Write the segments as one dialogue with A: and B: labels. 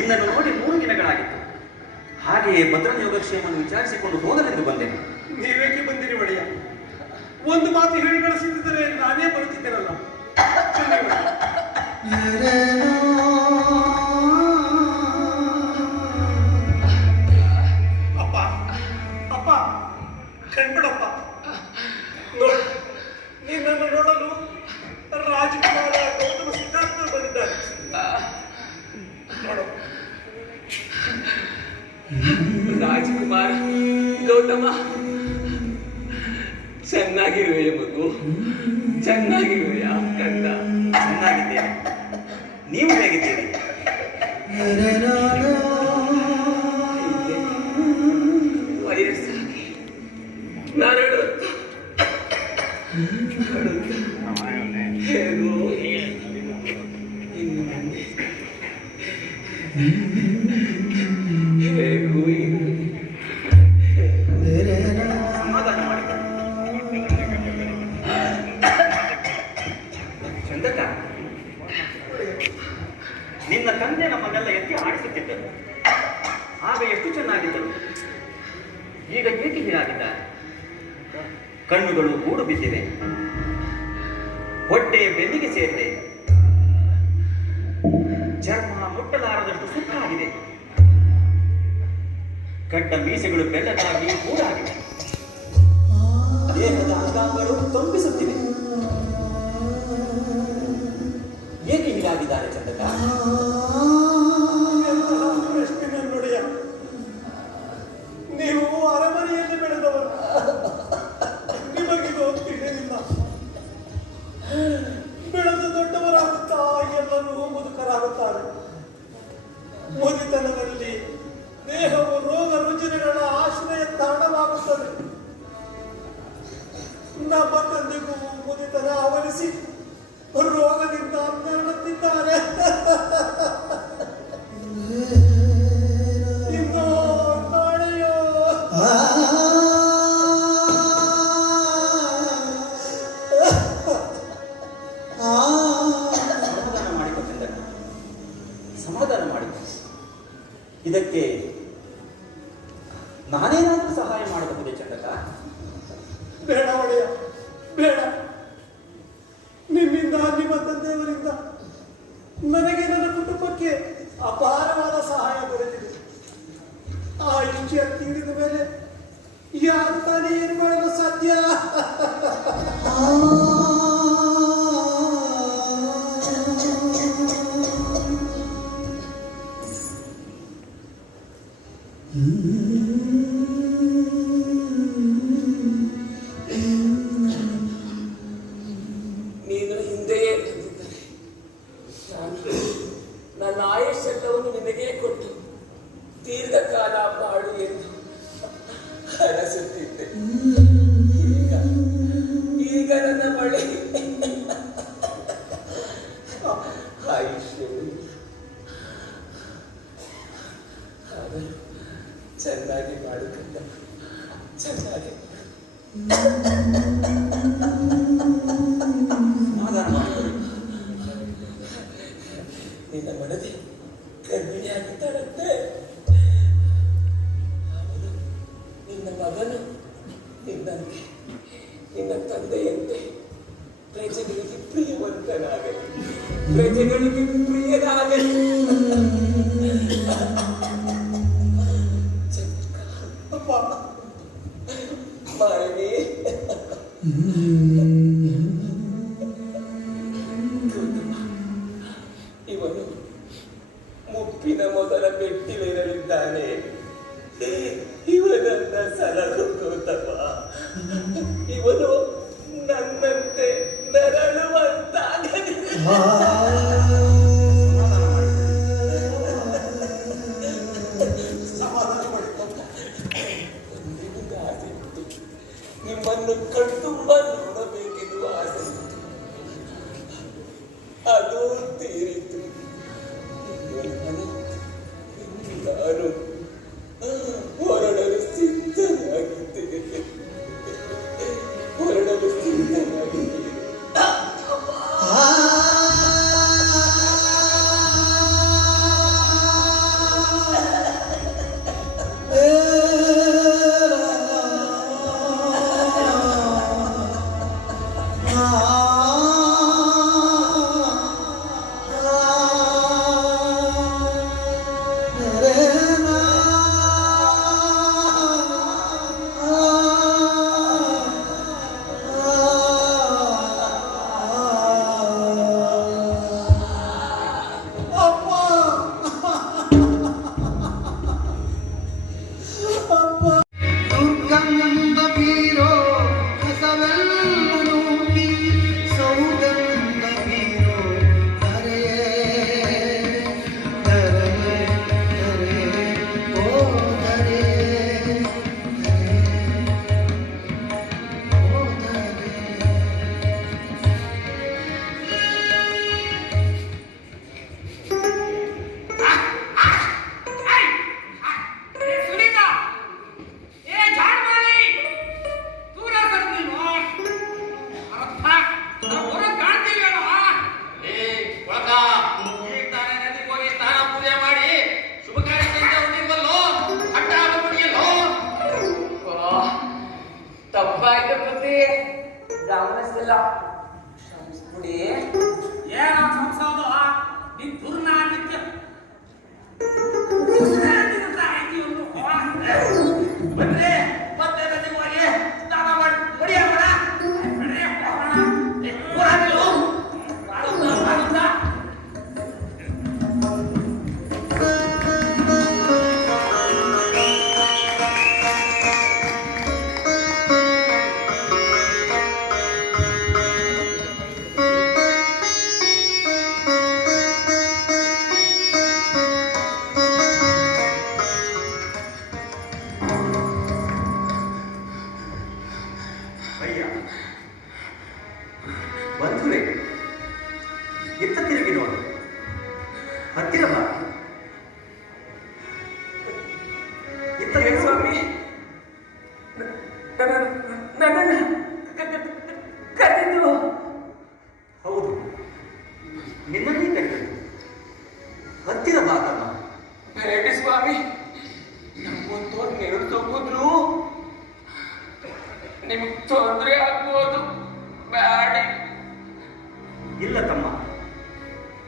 A: ನಿನ್ನನ್ನು ನೋಡಿ ಮೂರು ದಿನಗಳಾಗಿತ್ತು. ಹಾಗೆಯೇ ಭದ್ರನ ಯೋಗಕ್ಷೇಮವನ್ನು ವಿಚಾರಿಸಿಕೊಂಡು ಹೋಗಲೆಂದು ಬಂದೆನು
B: ನೀವೇಕೆ ಬಂದಿರಿ ಒಡೆಯ ಒಂದು ಮಾತು ಹೇಳಿ ಕಳಿಸಿದ್ದರೆ ನಾನೇ ಬರುತ್ತಿದ್ದೇನಲ್ಲ? ರಾಜ್ಕುಮಾರ್ ಗೌತಮ
C: ಚೆನ್ನಾಗಿರುವೆ ಮಗು. ಚೆನ್ನಾಗಿರುವೆಯ ಕಂದ?
A: ಚೆನ್ನಾಗಿದ್ದೇನೆ. ನೀವು ಹೇಗಿದ್ದೀರಿ? ಆಗಿದ್ದಾರೆ ಚಂದಕ
C: Oh. ಭಾಷೆಯಲ್ಲಿ ಅದು ಚೆನ್ನಾಗಿ ಮಾಡಿಕೊಂಡು ಚೆನ್ನಾಗಿ
D: മഴ adultery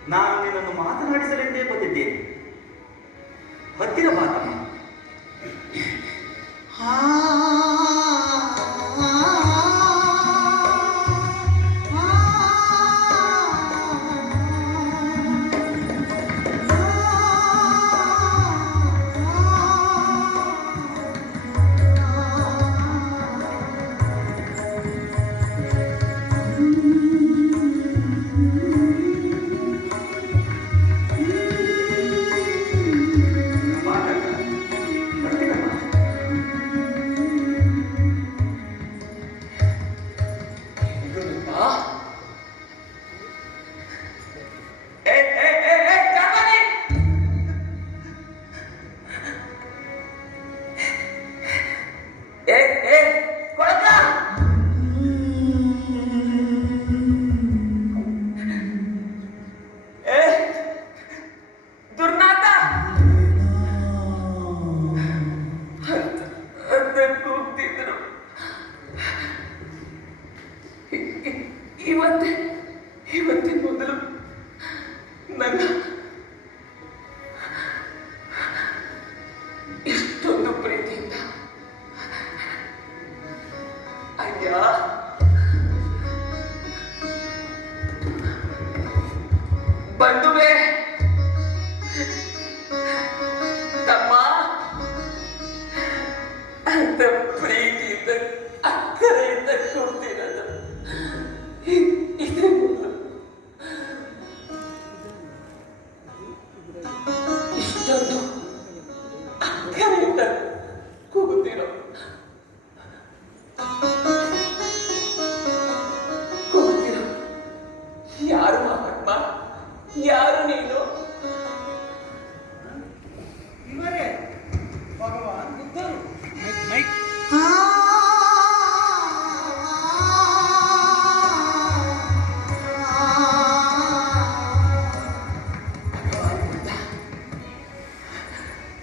D: ನಾನು
C: ನಿನ್ನನ್ನು
E: ಮಾತನಾಡಿಸಲೆಂದೇ ಬಂದಿದ್ದೇನೆ. ಹತ್ತಿರ ಬಾ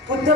C: ಬುದ್ಧ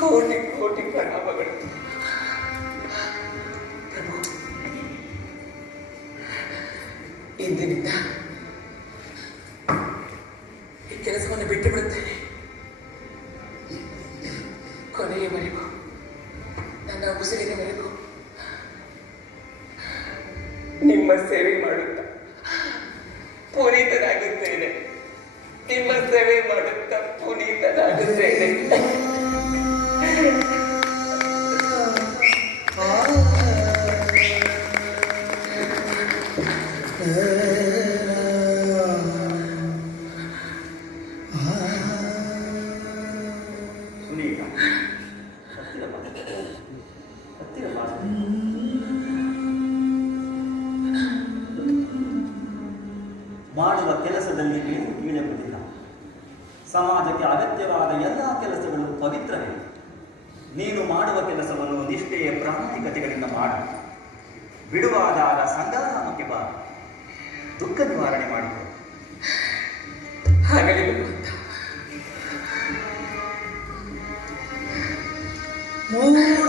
C: ಕೋಟಿ ಕೋಟಿ ಪ್ರಣಾಮಗಳು ಇಂದಿನಿಂದ ಈ ಕೆಲಸವನ್ನು ಬಿಟ್ಟು ಬಿಡುತ್ತೇನೆ. ಕೊನೆಯವರೆಗೂ ನನ್ನ ಉಸಿರಿನವರೆಗೂ ನಿಮ್ಮ ಸೇವೆ ಮಾಡುತ್ತಾ ಪುನೀತನಾಗಿದ್ದೇನೆ. ನಿಮ್ಮ ಸೇವೆ ಮಾಡುತ್ತಾ ಪುನೀತನಾಗುತ್ತೇನೆ
A: ಪ್ರಾಮಾಣಿಕತೆಗಳಿಂದ ಮಾಡು ಬಿಡುವಾದಾಗ ಸಂಧಾನಕ್ಕೆ ಬಾ. ದುಃಖ ನಿವಾರಣೆ
C: ಆಗಲಿ ಭಗವಂತ.
E: ಮೂಢಾಂಧಕಾರಕ್ಕೆ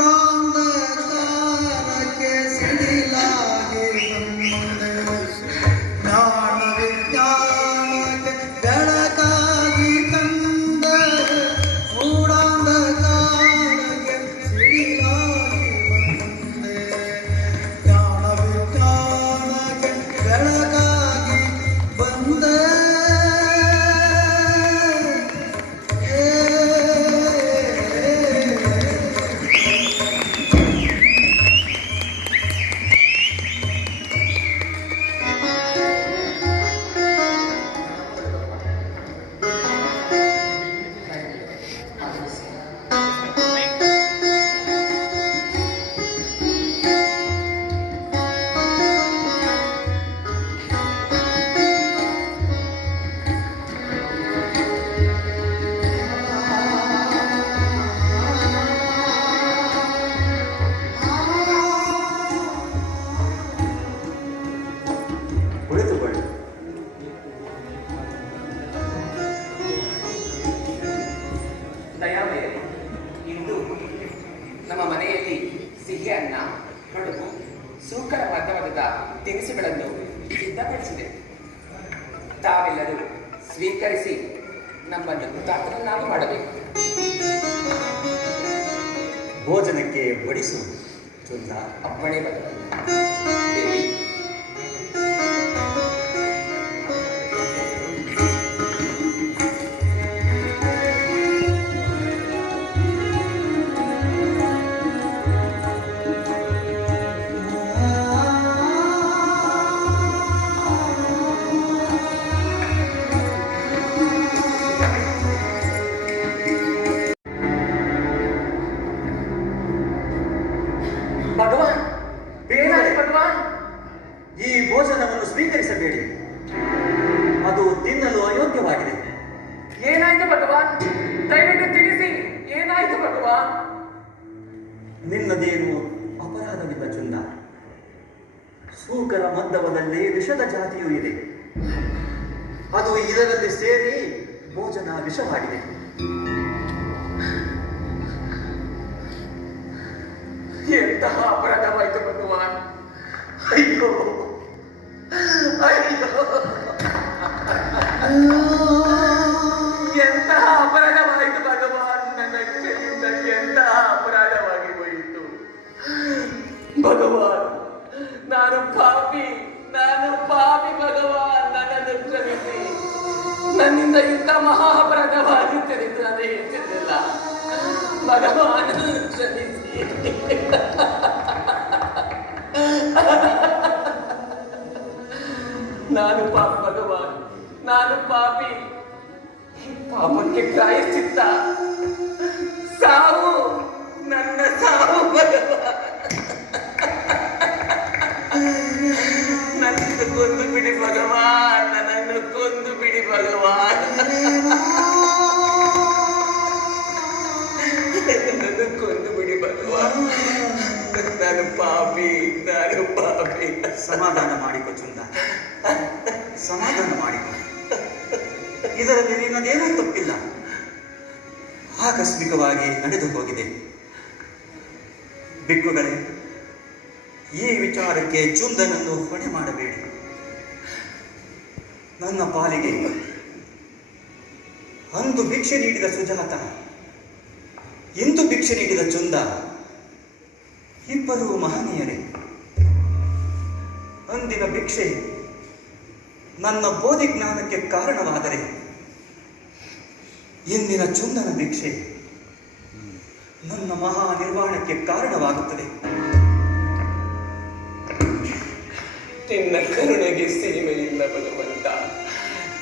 C: ಭಗವಾನ್, ದಯವಿಟ್ಟು ತಿಳಿಸಿ, ಏನಾಯ್ತು ಭಗವಾನ್?
A: ನಿನ್ನದೇನು ಅಪರಾಧವಿಲ್ಲ ಚುಂದ? ಸೂಕರ ಮದ್ದವದಲ್ಲಿ ವಿಷದ ಜಾತಿಯೂ ಇದೆ. ಅದು ಇದರಲ್ಲಿ ಸೇರಿ ಭೋಜನ ವಿಷವಾಗಿದೆ.
C: ಎಂತಹ ಅಪರಾಧವಾಯಿತು ಭಗವಾನ್? ಅಯ್ಯೋ. ಅಯ್ಯೋ. ಪಾಪಿ, ನಾನು ಪಾಪಿ ಭಗವಾನ್, ನನ್ನನ್ನು ಕ್ಷಮಿಸಿ. ನನ್ನಿಂದ ಇಂಥ ಮಹಾ ಅಪರಾಧವಾಗುತ್ತದೆ ಅದೇ ನಾನು ಹೇಳ್ತಿರ್ಲಿಲ್ಲ ಭಗವಾನ್ ಕ್ಷಮಿಸಿ. ನಾನು ಪಾಪ ಭಗವಾನ್, ನಾನು ಪಾಪಿ. ಪಾಪಕ್ಕೆ ಪ್ರಾಯಶ್ಚಿತ್ತ ಸಾವು, ನನ್ನ ಸಾವು ಭಗವಾನ್. ಕೊಂದು ಬಿಡಿ ಭಗವಾನ್, ನನ್ನನ್ನು ಕೊಂದು ಬಿಡಿ ಭಗವಾನ್. ನನ್ನನ್ನು ಕೊಂದು ಬಿಡಿ ಭಗವಾನ್. ನಾನು ಪಾಪಿ ನಾನು ಪಾಪಿ.
A: ಸಮಾಧಾನ ಮಾಡಿಕೊ ಚುಂದ. ಸಮಾಧಾನ ಮಾಡಿಕೊ. ಇದರಲ್ಲಿ ನಿನ್ನದೇನೂ ತಪ್ಪಿಲ್ಲ. ಆಕಸ್ಮಿಕವಾಗಿ ನಡೆದು ಹೋಗಿದೆ. ಬಿಕ್ಕುಗಳೇ ಈ ವಿಚಾರಕ್ಕೆ ಚುಂದನನ್ನು ಹೊಣೆ ಮಾಡಬೇಡಿ. ನನ್ನ ಪಾಲಿಗೆ ಅಂದು ಭಿಕ್ಷೆ ನೀಡಿದ ಸುಜಾತ, ಇಂದು ಭಿಕ್ಷೆ ನೀಡಿದ ಚುಂದ, ಇಬ್ಬರು ಮಹನೀಯರೇ. ಅಂದಿನ ಭಿಕ್ಷೆ ನನ್ನ ಬೋಧಿ ಜ್ಞಾನಕ್ಕೆ ಕಾರಣವಾದರೆ ಇಂದಿನ ಚುಂದನ ಭಿಕ್ಷೆ ನನ್ನ ಮಹಾ ನಿರ್ವಾಣಕ್ಕೆ ಕಾರಣವಾಗುತ್ತದೆ.
C: ನಿನ್ನ ಕರುಣೆಗೆ ಸೀಮೆ ಇಲ್ಲ ಭಗವಂತ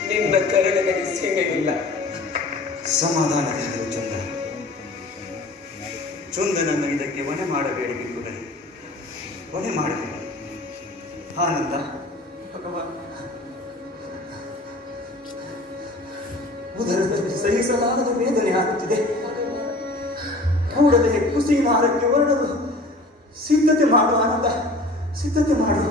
C: ನಿನ್ನ ಕರುಣೆಗೆ ಸೀಮೆ ಇಲ್ಲ
A: ಚಂದ ಚುಂದ. ಚುಂದನನ್ನು ಇದಕ್ಕೆ ಹೊಣೆ ಮಾಡಬೇಡಿ ಬಿಕ್ಕುಗಳೇ ಹೊಣೆ ಮಾಡಬೇಡಿ. ಆನಂದ. ಉದರದಲ್ಲಿ ಸಹಿಸಲಾಗದ ವೇದನೆ ಆಗುತ್ತಿದೆ. ಕೂಡಲೇ ಕುಸಿನಾರಕ್ಕೆ ಹೊರಡಲು ಸಿದ್ಧತೆ ಮಾಡು ಆನಂದ. ಸಿದ್ಧತೆ ಮಾಡು